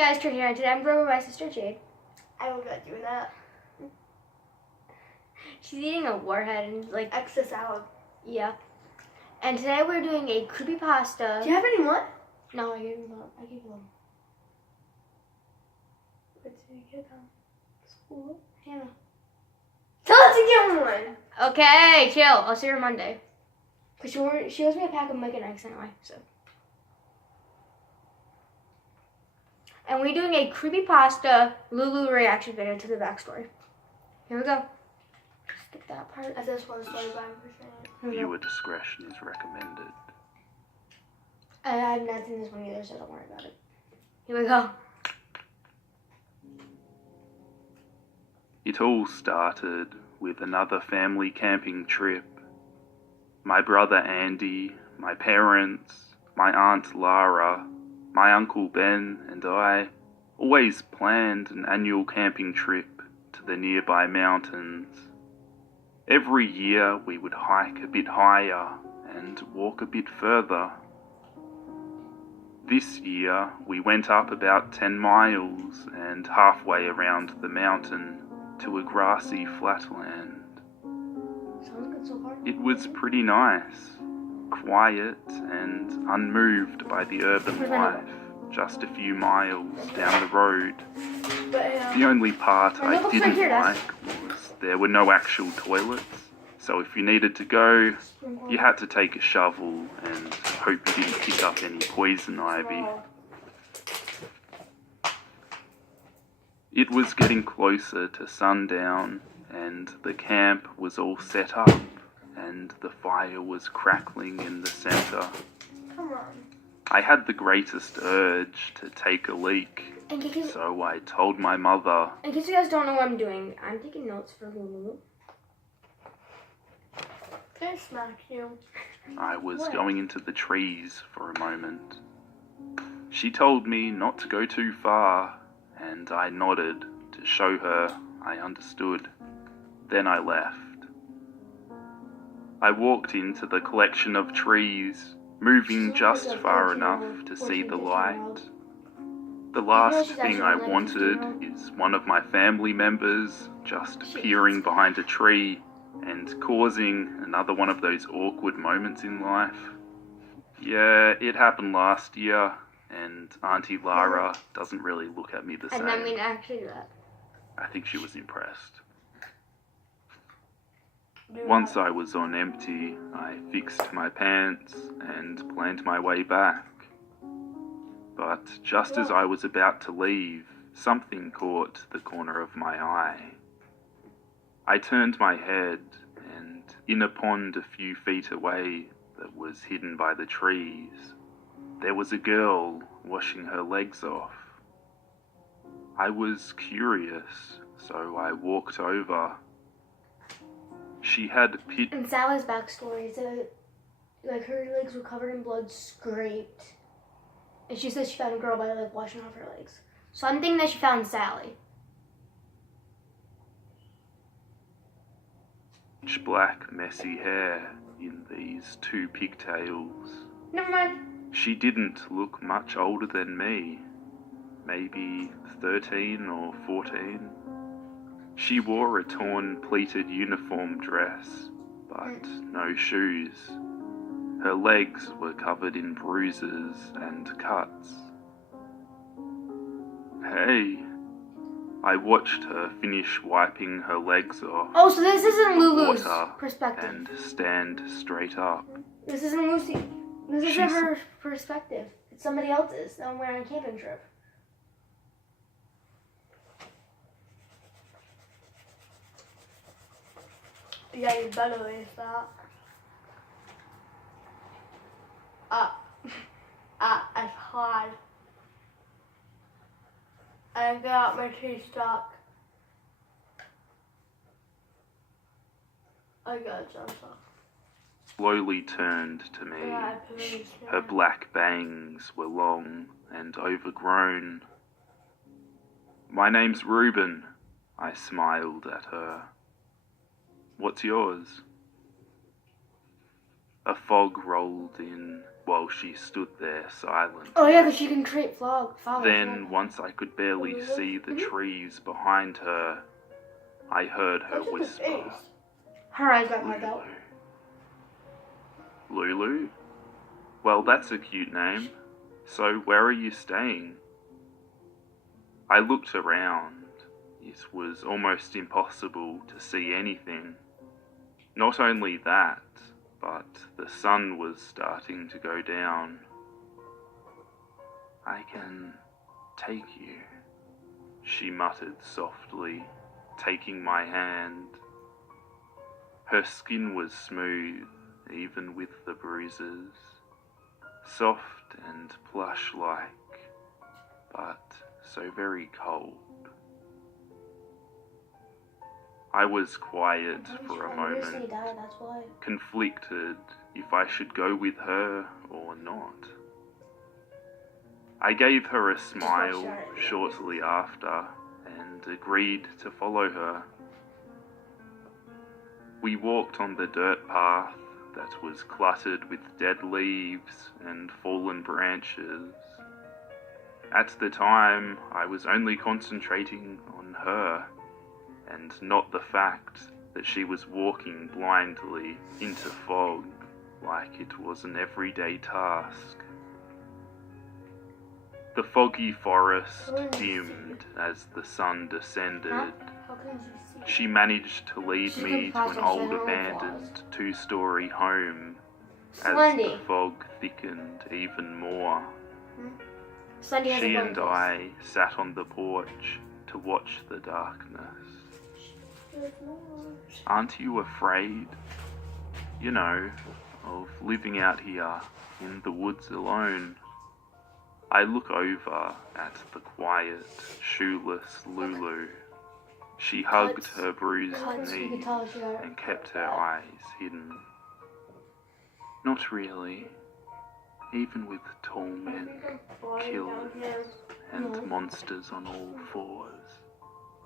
guys, Trinity here. Today I'm going with my sister Jade. I will not do that. She's eating a warhead and like Extra salad. yeah. And today we're doing a creepypasta. Do you have any more? No, I gave them. I gave them. What did you get them? School. Hannah. Tell us to get one. Okay, chill. I'll see her Monday. Cause she owes me a pack of Mike and Eggs anyway. So. And we're doing a creepypasta Lulu reaction video to the backstory. Here we go. Skip that part. I just want to story by Viewer discretion is recommended. I've not seen this one either, so don't worry about it. Here we go. It all started with another family camping trip. My brother Andy, my parents, my aunt Lara, my uncle Ben and I always planned an annual camping trip to the nearby mountains. Every year we would hike a bit higher and walk a bit further. This year we went up about 10 miles and halfway around the mountain to a grassy flatland. Sounds good so far. It was pretty nice, quiet and unmoved by the urban life, just a few miles down the road. The only part I didn't like was there were no actual toilets, so if you needed to go, you had to take a shovel and hope you didn't pick up any poison ivy. It was getting closer to sundown, and the camp was all set up, and the fire was crackling in the center. Come on. I had the greatest urge to take a leak, so I told my mother. In case you guys don't know what I'm doing, I'm taking notes for Lulu. Can I smack you? I was going into the trees for a moment. She told me not to go too far, and I nodded to show her I understood. Then I left. I walked into the collection of trees, moving just far enough to see the light. The last thing I wanted is one of my family members just peering behind a tree and causing another one of those awkward moments in life. Yeah, it happened last year, and Auntie Lara doesn't really look at me the same. And I mean actually that. I think she was impressed. Once I was on empty, I fixed my pants and planned my way back. But just as I was about to leave, something caught the corner of my eye. I turned my head, and in a pond a few feet away that was hidden by the trees, there was a girl washing her legs off. I was curious, so I walked over. She had And Sally's backstory is that, like, her legs were covered in blood, scraped. And she says she found a girl by, like, washing off her legs. So I'm thinking that she found Sally. black, messy hair in these two pigtails. Never mind. She didn't look much older than me, maybe 13 or 14. She wore a torn pleated uniform dress, but no shoes. Her legs were covered in bruises and cuts. Hey, I watched her finish wiping her legs off. Oh, so this isn't Lulu's water perspective. And stand straight up. This isn't Lucy. This isn't her perspective. It's somebody else's. That went on a camping trip. Yeah, you better raise that. It's hard. I got my tree stuck. I got some stuff. Slowly turned to me. Yeah, Her black bangs were long and overgrown. My name's Reuben, I smiled at her. What's yours? A fog rolled in, while she stood there silent. Oh yeah, because she can create fog. Then, once I could barely see the trees behind her, I heard her Look at his whisper, face. Her eyes got hard out. Lulu? Lulu? Well, that's a cute name. So, where are you staying? I looked around. It was almost impossible to see anything. Not only that, but the sun was starting to go down. I can take you, she muttered softly, taking my hand. Her skin was smooth, even with the bruises, soft and plush-like, but so very cold. I was quiet for a moment, That's why. conflicted if I should go with her or not. I gave her a smile shortly after and agreed to follow her. We walked on the dirt path that was cluttered with dead leaves and fallen branches. At the time, I was only concentrating on her, and not the fact that she was walking blindly into fog like it was an everyday task. The foggy forest dimmed as the sun descended. How can you see? She managed to lead She me can to an process old her own abandoned two-story home as Slendy. the fog thickened even more. Slendy has She a and phone case. I sat on the porch to watch the darkness. Aren't you afraid, you know, of living out here in the woods alone? I look over at the quiet, shoeless Lulu. She hugged her bruised Cuts, you can knee tell she got and kept her eyes hidden. Not really. Even with tall men, killers, and monsters on all fours,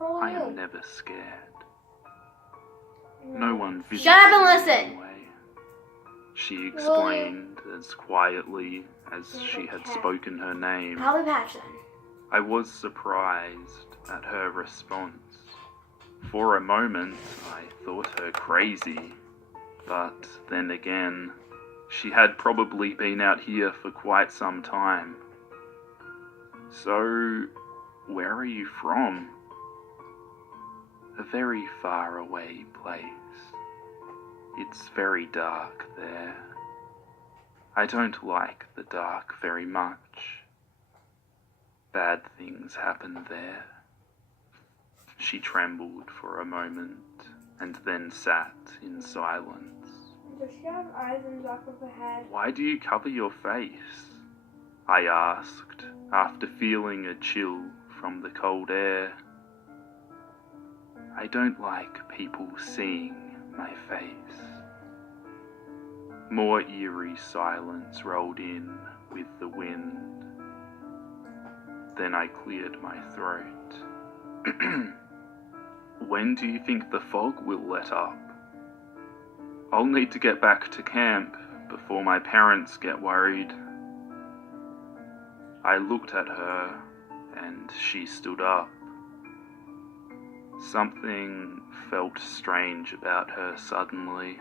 I am never scared. No one visits Shut up and me listen. anyway, she explained as quietly as she had spoken her name. Probably Patch then. I was surprised at her response. For a moment, I thought her crazy, but then again, she had probably been out here for quite some time. So, where are you from? A very far away place. It's very dark there. I don't like the dark very much. Bad things happen there. She trembled for a moment and then sat in silence. Does she have eyes in the back of her head? Why do you cover your face? I asked, after feeling a chill from the cold air. I don't like people seeing my face. More eerie silence rolled in with the wind. Then I cleared my throat. When do you think the fog will let up? I'll need to get back to camp before my parents get worried. I looked at her and she stood up. Something felt strange about her suddenly.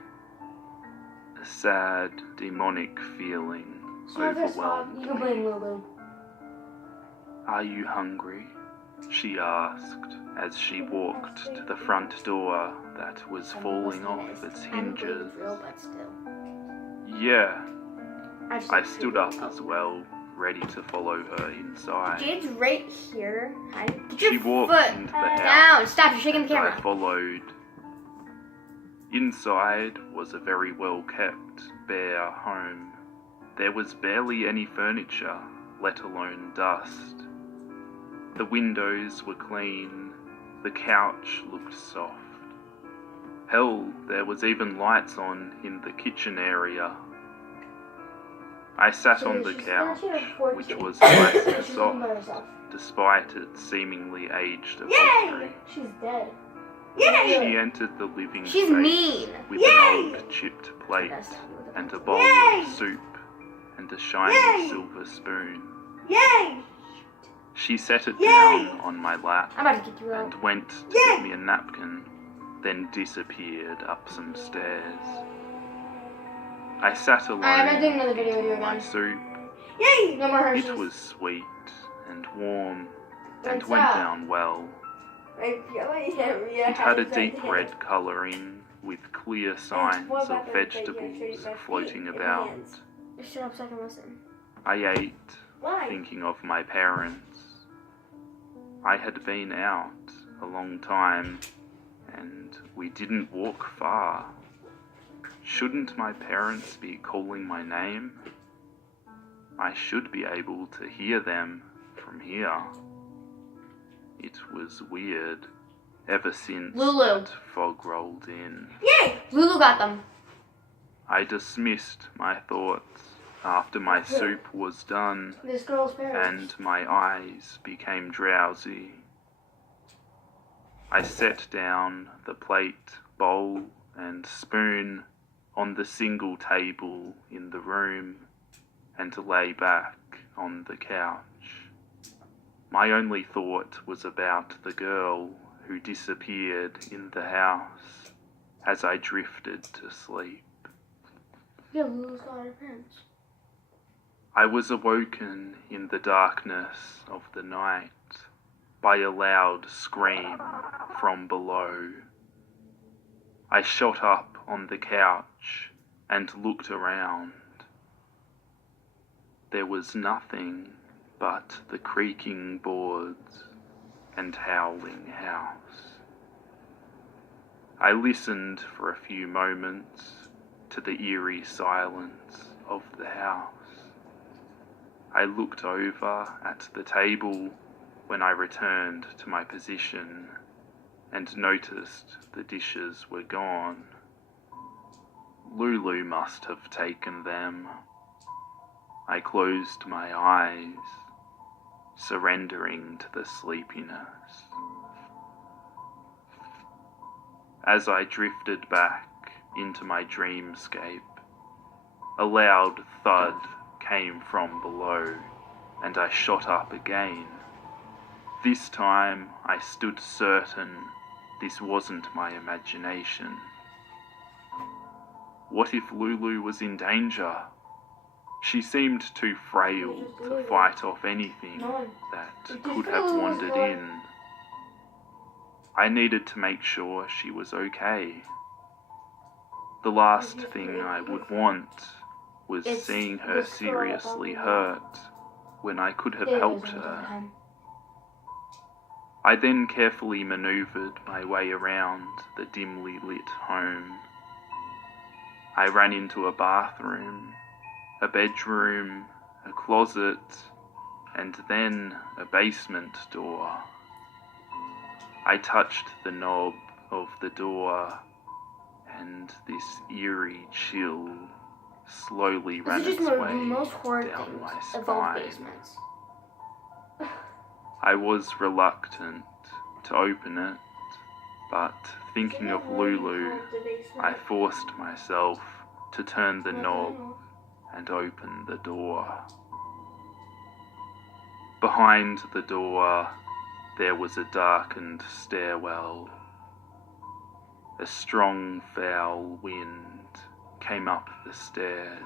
A sad, demonic feeling overwhelmed You can me. blame Lulu. Are you hungry? She asked as she walked to the front door that was falling off its hinges. But still. Yeah, just I stood up as well, ready to follow her inside. Jade's right here. Get She your walked foot into the house. down. Stop, you're shaking the and I camera. followed. Inside was a very well-kept, bare home. There was barely any furniture, let alone dust. The windows were clean. The couch looked soft. Hell, there was even lights on in the kitchen area. I sat on the couch, which was nice and soft, despite its seemingly aged upholstery. She's dead. She entered the living She's space mean. with an old chipped plate and a bowl of soup. and a shiny Yay! silver spoon. Yay! She set it Yay! down on my lap I'm about to kick you out. and went to Yay! get me a napkin, then disappeared up some stairs. I sat alone I'm not doing another video with you eating my again. soup. Yay! No more Hershey's. It was sweet and warm and What's went up? down well. I feel like It had a deep red colouring with clear signs of vegetables floating about. Shut up so I can listen. I ate, Why? thinking of my parents. I had been out a long time and we didn't walk far. Shouldn't my parents be calling my name? I should be able to hear them from here. It was weird ever since Lulu. that fog rolled in. Yay! Lulu got them. I dismissed my thoughts after my soup was done This girl's parents. and my eyes became drowsy. I set down the plate, bowl and spoon on the single table in the room and lay back on the couch. My only thought was about the girl who disappeared in the house as I drifted to sleep. Yeah, Lulu's got her parents. I was awoken in the darkness of the night by a loud scream from below. I shot up on the couch and looked around. There was nothing but the creaking boards and howling house. I listened for a few moments to the eerie silence of the house. I looked over at the table when I returned to my position and noticed the dishes were gone. Lulu must have taken them. I closed my eyes, surrendering to the sleepiness. As I drifted back into my dreamscape, a loud thud came from below, and I shot up again. This time I stood certain this wasn't my imagination. What if Lulu was in danger? She seemed too frail to fight off anything that could have wandered in. I needed to make sure she was okay. The last thing I would want was seeing her seriously hurt when I could have helped her. I then carefully maneuvered my way around the dimly lit home. I ran into a bathroom, a bedroom, a closet, and then a basement door. I touched the knob of the door, and this eerie chill slowly ran This is its just way one of the most horrid down things my of all spine. basements. I was reluctant to open it, but thinking of Lulu, I forced myself to turn the knob and open the door. Behind the door, there was a darkened stairwell. A strong, foul wind came up the stairs.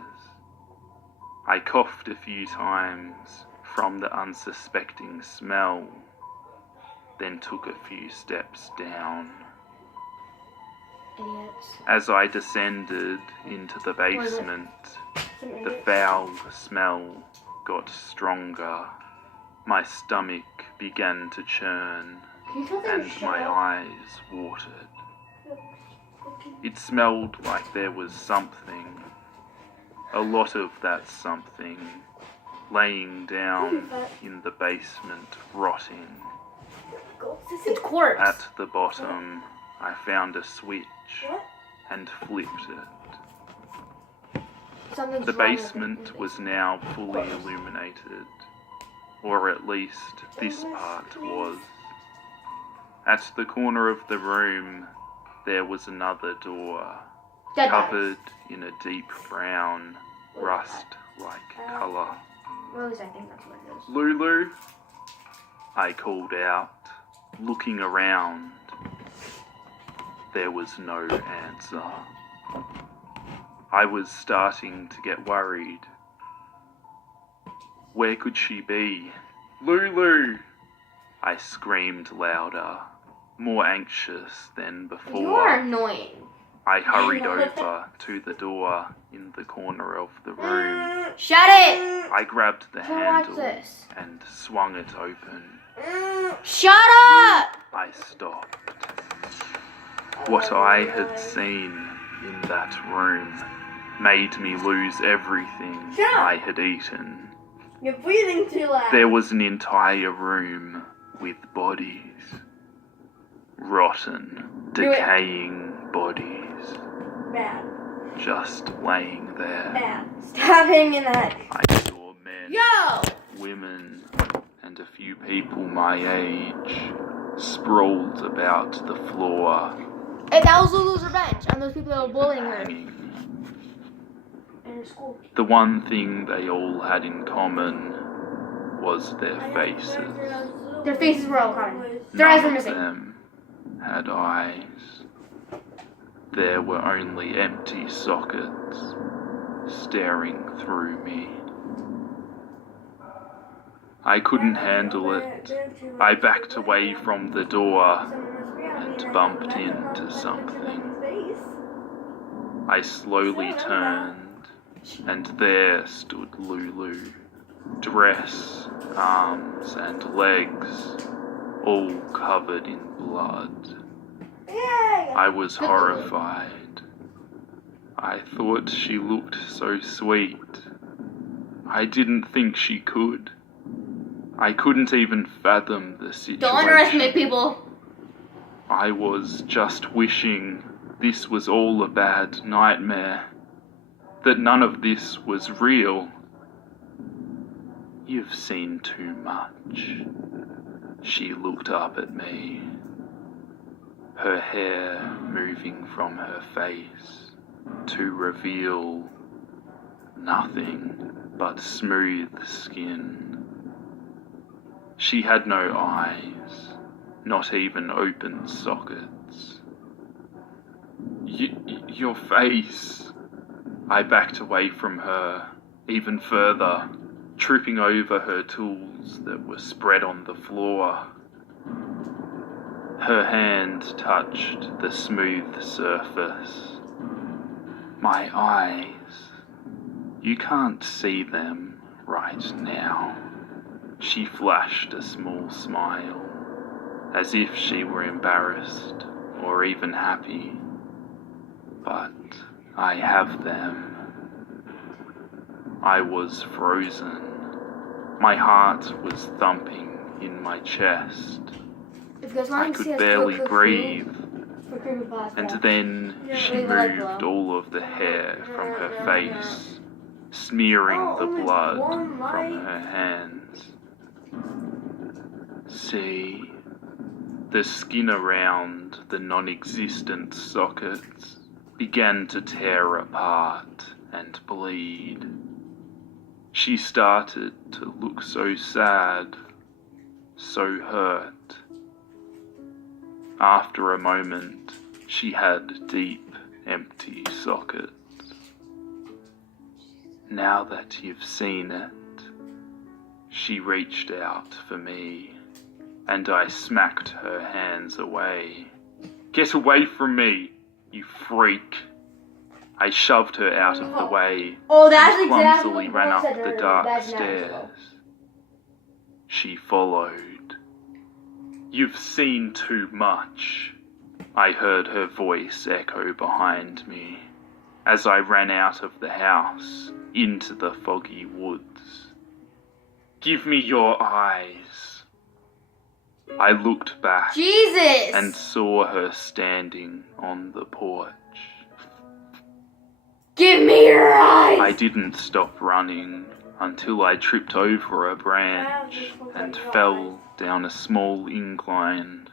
I coughed a few times from the unsuspecting smell, then took a few steps down. Idiots. As I descended into the basement, the foul smell got stronger. My stomach began to churn, Can you tell them and shut my up? eyes watered. It smelled like there was something, a lot of that something, laying down in the basement, rotting. It's corpse. At the bottom, I found a switch What? and flipped it. Something's The wrong with basement it. was now fully illuminated, or at least this part was. At the corner of the room, there was another door, Dead covered in a deep brown, rust like colour. Well, at least I think that's what it is. Lulu, I called out, looking around. There was no answer. I was starting to get worried. Where could she be? Lulu! I screamed louder, more anxious than before. You are annoying. I hurried over to the door in the corner of the room. Shut it! I grabbed the Come watch handle this. and swung it open. Shut up! I stopped. What I had seen in that room made me lose everything Shut up. I had eaten. You're breathing too loud. There was an entire room with bodies. Rotten, Do it. decaying bodies. Bad. Just laying there. Bad. Stab him in the head. I saw men, Yo! women, and a few people my age sprawled about the floor, Hey, that was Lulu's revenge on those people that were bullying her hanging. in her school. The one thing they all had in common was their faces. Their faces were all common. Their eyes were None of missing. them had eyes. There were only empty sockets staring through me. I couldn't handle it. I backed away from the door and bumped into something. I slowly turned, and there stood Lulu, dress, arms, and legs, all covered in blood. I was horrified. I thought she looked so sweet. I didn't think she could. I couldn't even fathom the situation. Don't underestimate people. I was just wishing this was all a bad nightmare, that none of this was real. You've seen too much. She looked up at me, her hair moving from her face to reveal nothing but smooth skin. She had no eyes, not even open sockets. Your face. I backed away from her, even further, tripping over her tools that were spread on the floor. Her hand touched the smooth surface. My eyes. You can't see them right now. She flashed a small smile, as if she were embarrassed or even happy. But I have them. I was frozen. My heart was thumping in my chest. If you guys I want to see could us barely do a breathe. for creepypasta, And then she leave a like moved below. all of the hair from her face, smearing the only blood one from light. her hands. See, the skin around the non-existent sockets began to tear apart and bleed. She started to look so sad, so hurt. After a moment, she had deep, empty sockets. Now that you've seen it, she reached out for me, and I smacked her hands away. Get away from me, you freak! I shoved her out of the way Oh, that's and exactly clumsily what ran Mom up said the earlier. dark That's stairs. natural. She followed. You've seen too much. I heard her voice echo behind me as I ran out of the house into the foggy woods. Give me your eyes. I looked back Jesus! and saw her standing on the porch. Give me your eyes! I didn't stop running until I tripped over a branch and fell down a small incline.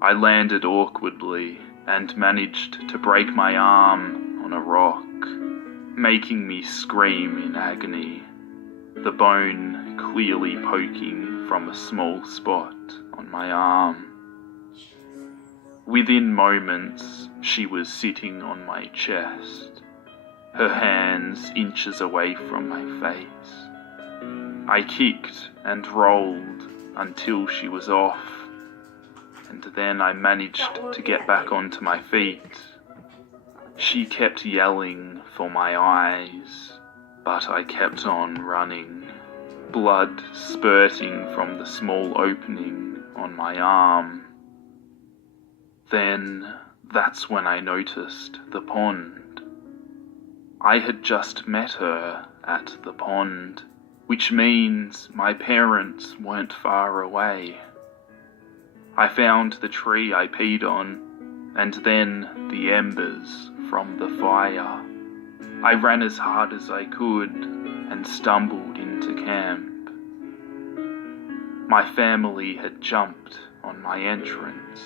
I landed awkwardly and managed to break my arm on a rock. making me scream in agony, the bone clearly poking from a small spot on my arm. Within moments, she was sitting on my chest, her hands inches away from my face. I kicked and rolled until she was off, and then I managed to get back onto my feet. She kept yelling for my eyes, but I kept on running, blood spurting from the small opening on my arm. Then that's when I noticed the pond. I had just met her at the pond, which means my parents weren't far away. I found the tree I peed on, and then the embers from the fire. I ran as hard as I could and stumbled into camp. My family had jumped on my entrance.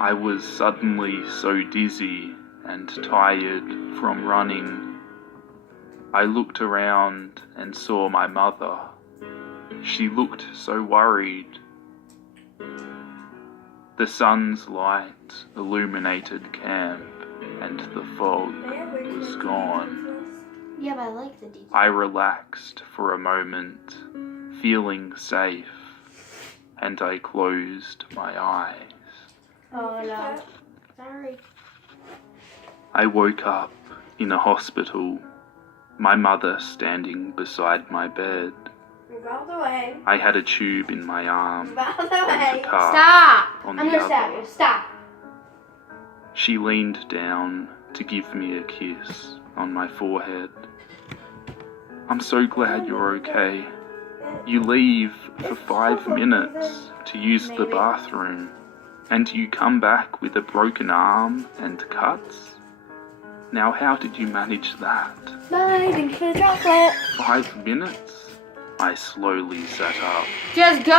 I was suddenly so dizzy and tired from running. I looked around and saw my mother. She looked so worried. The sun's light illuminated camp, and the fog was gone. Yeah, but I like the detail. I relaxed for a moment, feeling safe, and I closed my eyes. Oh no. Sorry. I woke up in a hospital, my mother standing beside my bed. Move out of the way. I had a tube in my arm Move out of the and way. a cuff Stop! on I'm the gonna stab other. you. Stop. She leaned down to give me a kiss on my forehead. I'm so glad you're okay. You leave for 5 minutes to use the bathroom, and you come back with a broken arm and cuts? Now how did you manage that? Bye, thanks for the chocolate. 5 minutes? I slowly sat up. Just go!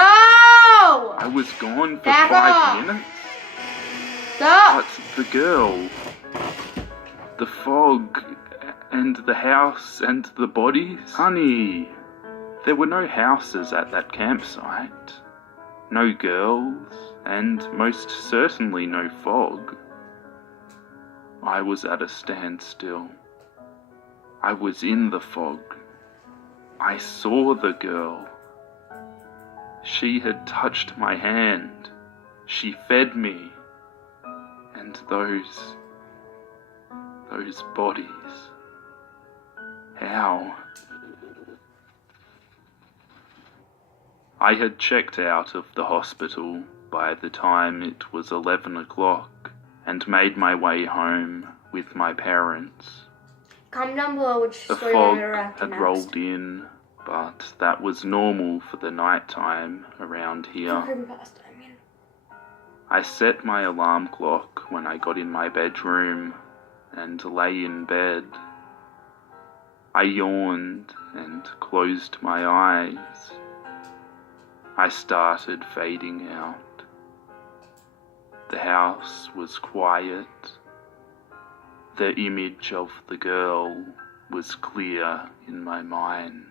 I was gone for Back 5 off. minutes? Go! But the girl, the fog, and the house, and the bodies? Honey, there were no houses at that campsite. No girls, and most certainly no fog. I was at a standstill. I was in the fog. I saw the girl. She had touched my hand. She fed me. And those bodies. How? I had checked out of the hospital by the time it was 11 o'clock and made my way home with my parents. Comment down below which The story you want fog me to react to had next. rolled in, but that was normal for the night time around here. Creepypasta, I mean. I set my alarm clock when I got in my bedroom and lay in bed. I yawned and closed my eyes. I started fading out. The house was quiet. The image of the girl was clear in my mind.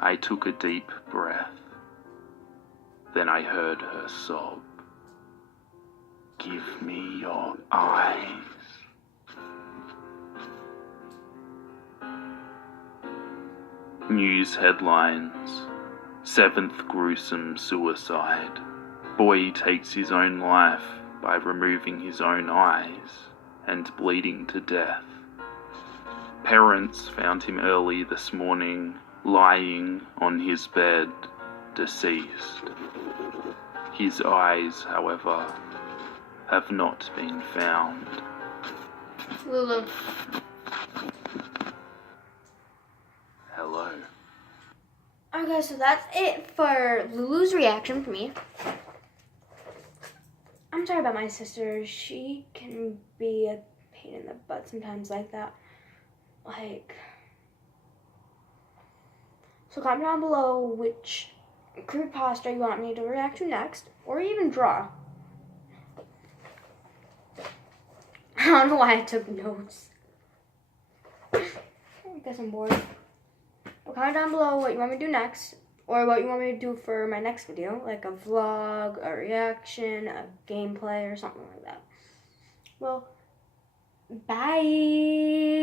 I took a deep breath. Then I heard her sob. Give me your eyes. News headlines. 7th gruesome suicide. Boy takes his own life by removing his own eyes and bleeding to death. Parents found him early this morning, lying on his bed, deceased. His eyes, however, have not been found. Lulu. Hello. Okay, so that's it for Lulu's reaction for me. I'm sorry about my sister. She can be a pain in the butt sometimes like that. So comment down below which creepypasta you want me to react to next, or even draw. I don't know why I took notes. I guess I'm bored. Well, comment down below what you want me to do next, or what you want me to do for my next video, like a vlog, a reaction, a gameplay, or something like that. Well, bye.